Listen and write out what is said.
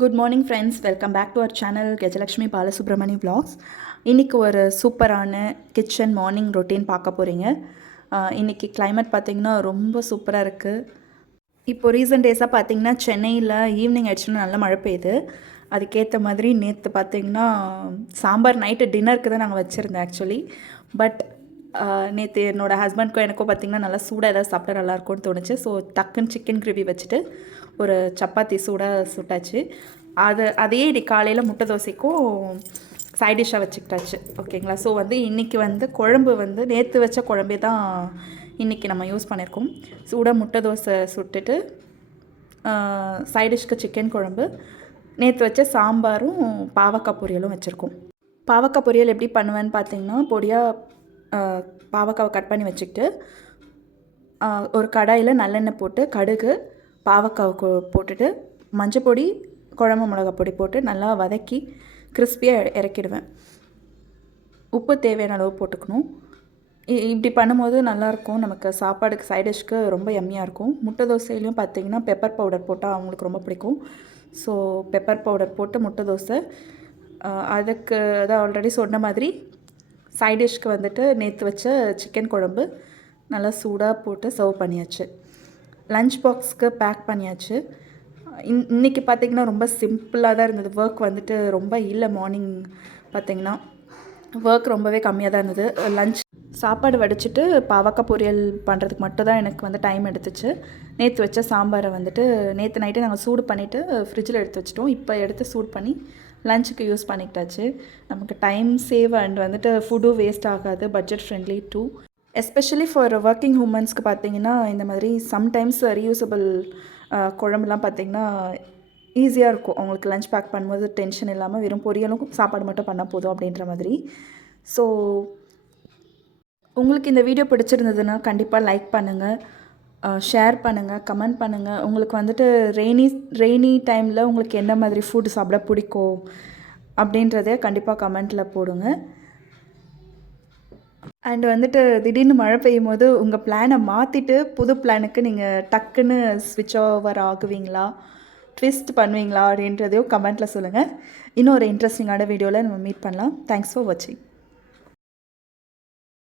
Good morning friends, welcome back to our channel Gajalakshmi Balasubramani vlogs. இன்றைக்கி ஒரு சூப்பரான கிச்சன் மார்னிங் ரொட்டீன் பார்க்க போகிறீங்க. இன்றைக்கி climate பார்த்திங்கன்னா ரொம்ப சூப்பராக இருக்குது. இப்போ ரீசன்ட் டேஸாக பார்த்திங்கன்னா சென்னையில் ஈவினிங் ஆயிடுச்சுன்னா நல்ல மழை பெய்யுது. அதுக்கேற்ற மாதிரி நேற்று பார்த்திங்கன்னா சாம்பார் நைட்டு டின்னருக்கு தான் நாங்கள் வச்சுருந்தேன் ஆக்சுவலி. பட் நேற்று என்னோடய ஹஸ்பண்ட்க்கும் எனக்கும் பார்த்திங்கன்னா நல்லா சூடாக ஏதாவது சாப்பிட்டா நல்லாயிருக்கும்னு தோணுச்சு. ஸோ டக்குன்னு சிக்கன் கிரேவி வச்சுட்டு ஒரு சப்பாத்தி சூடாக சுட்டாச்சு. அதையே இன்றைக்கி காலையில் முட்டை தோசைக்கும் சைட் டிஷ்ஷாக வச்சுக்கிட்டாச்சு. ஓகேங்களா. ஸோ இன்றைக்கி குழம்பு நேற்று வச்ச குழம்பே தான் இன்றைக்கி நம்ம யூஸ் பண்ணியிருக்கோம். சூடாக முட்டை தோசை சுட்டுட்டு சைட் டிஷ்க்கு சிக்கன் குழம்பு, நேற்று வச்ச சாம்பாரும் பாவக்காய் பொரியலும் வச்சுருக்கோம். பாவக்காய் பொரியல் எப்படி பண்ணுவேன்னு பார்த்தீங்கன்னா, பொடியாக பாவக்காவை கட் பண்ணி வச்சுக்கிட்டு ஒரு கடாயில் நல்லெண்ணெய் போட்டு கடுகு பாவக்காவுக்கு போட்டுட்டு மஞ்சப்பொடி குழம்பு மிளகா பொடி போட்டு நல்லா வதக்கி கிறிஸ்பியாக இறக்கிடுவேன். உப்பு தேவையான அளவு போட்டுக்கணும். இப்படி பண்ணும்போது நல்லாயிருக்கும். நமக்கு சாப்பாடுக்கு சைட் டிஷ்க்கு ரொம்ப எம்மியாக இருக்கும். முட்டை தோசையிலையும் பார்த்திங்கன்னா பெப்பர் பவுடர் போட்டால் அவங்களுக்கு ரொம்ப பிடிக்கும். ஸோ பெப்பர் பவுடர் போட்டு முட்டை தோசை, அதுக்கு தான் ஆல்ரெடி சொன்ன மாதிரி சைட் டிஷ்க்கு நேற்று வச்ச சிக்கன் குழம்பு நல்லா சூடாக போட்டு சர்வ் பண்ணியாச்சு. லஞ்ச் பாக்ஸ்க்கு பேக் பண்ணியாச்சு. இன்றைக்கி பார்த்திங்கன்னா ரொம்ப சிம்பிளாக தான் இருந்தது. ஒர்க் ரொம்ப இல்லை. மார்னிங் பார்த்திங்கன்னா ஒர்க் ரொம்பவே கம்மியாக தான் இருந்தது. லஞ்ச் சாப்பாடு வடிச்சிட்டு பாவக்காய் பொரியல் பண்ணுறதுக்கு மட்டும் தான் எனக்கு டைம் எடுத்துச்சு. நேற்று வச்ச சாம்பாரை நேற்று நைட்டே நாங்கள் சூடு பண்ணிவிட்டு ஃப்ரிட்ஜில் எடுத்து வச்சிட்டோம். இப்போ எடுத்து சூடு பண்ணி லஞ்சுக்கு யூஸ் பண்ணிக்கிட்டாச்சு. நமக்கு டைம் சேவ் அண்ட் ஃபுட்டும் வேஸ்ட் ஆகாது. Budget friendly too. Especially for working உமன்ஸ்க்கு பார்த்திங்கன்னா இந்த மாதிரி சம்டைம்ஸ் ரீயூசபிள் குழம்புலாம் பார்த்திங்கன்னா ஈஸியாக இருக்கும். அவங்களுக்கு லஞ்ச் பேக் பண்ணும்போது டென்ஷன் இல்லாமல் வெறும் பொரியலும் சாப்பாடு மட்டும் பண்ணால் போதும் அப்படின்ற மாதிரி. ஸோ உங்களுக்கு இந்த வீடியோ பிடிச்சிருந்ததுன்னா கண்டிப்பாக லைக் பண்ணுங்கள், ஷேர் பண்ணுங்கள், கமெண்ட் பண்ணுங்கள். உங்களுக்கு ரெய்னி டைமில் உங்களுக்கு என்ன மாதிரி ஃபுட் சாப்பிட பிடிக்கும் அப்படின்றதே கண்டிப்பாக கமெண்ட்டில் போடுங்க. அண்ட் திடீர்னு மழை பெய்யும் போது உங்கள் பிளானை மாற்றிட்டு புது பிளானுக்கு நீங்கள் டக்குன்னு ஸ்விட்ச் ஓவர் ஆகுவீங்களா, ட்விஸ்ட் பண்ணுவீங்களா அப்படின்றதையும் கமெண்ட்டில் சொல்லுங்கள். இன்னும் ஒரு இன்ட்ரெஸ்டிங்கான வீடியோவில் நம்ம மீட் பண்ணலாம். தேங்க்ஸ் ஃபார் வாட்சிங்.